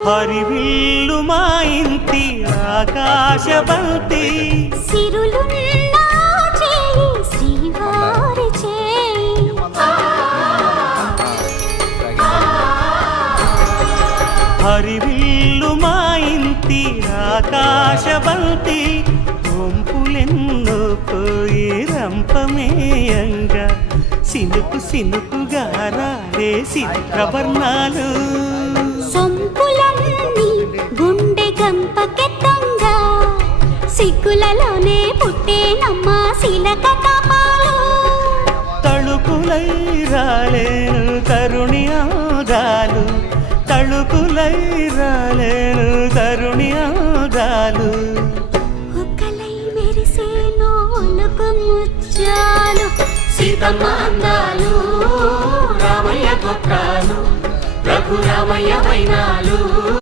హరివిల్లు మా ఇంటి ఆకాశబంతి సిరులున్నా చేయి శ్రీవారి చేయి హరివిల్లు మా ఇంటి ఆకాశబంతి వంపులెన్నో పోయి రంపమేయంగా సినుకు సినుకుగా రాలే చిత్రవర్ణాలు సొంపులన్నీ గుండె గంపకెత్తంగా సిగ్గులలోనే పుట్టేనమ్మా శిలక కపాలు తళుకులై రాలేను తరుణి ఆదాలు తళుకులై రాలేను తరుణి ఆదాలు ఒక్కలై మెరిసేనో ఒలుకు ముత్యాలు సీతమ్మ అందాలు రామయ్య గోత్రాలు రఘురామయ్య వైనాలు